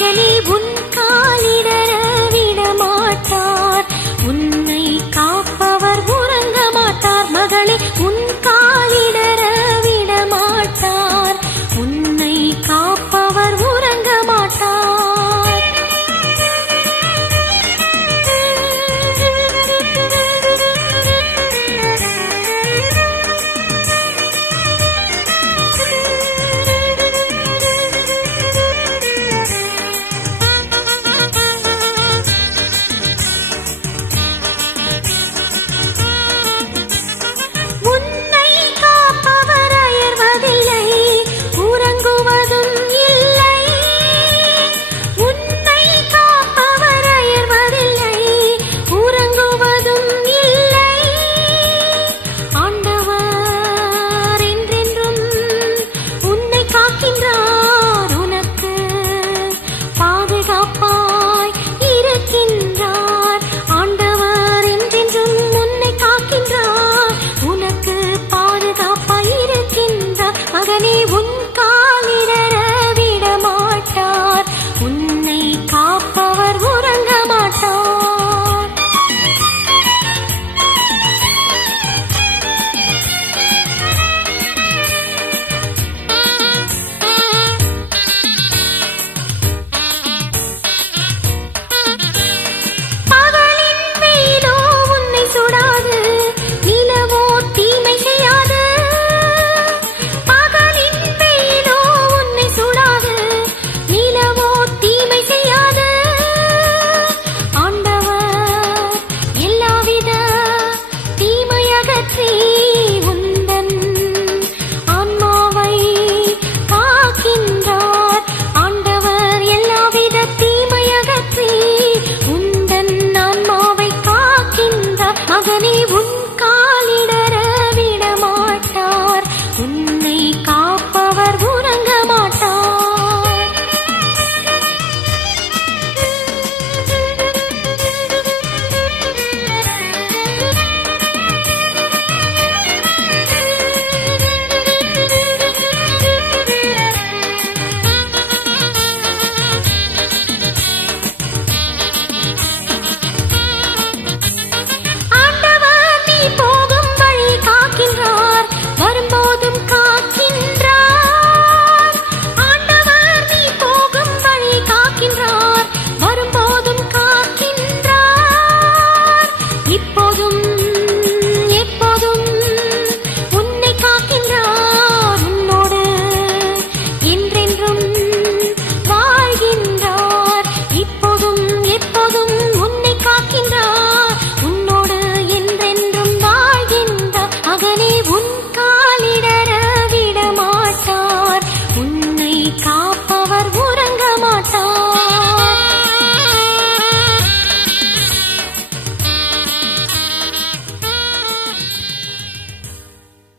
సాగని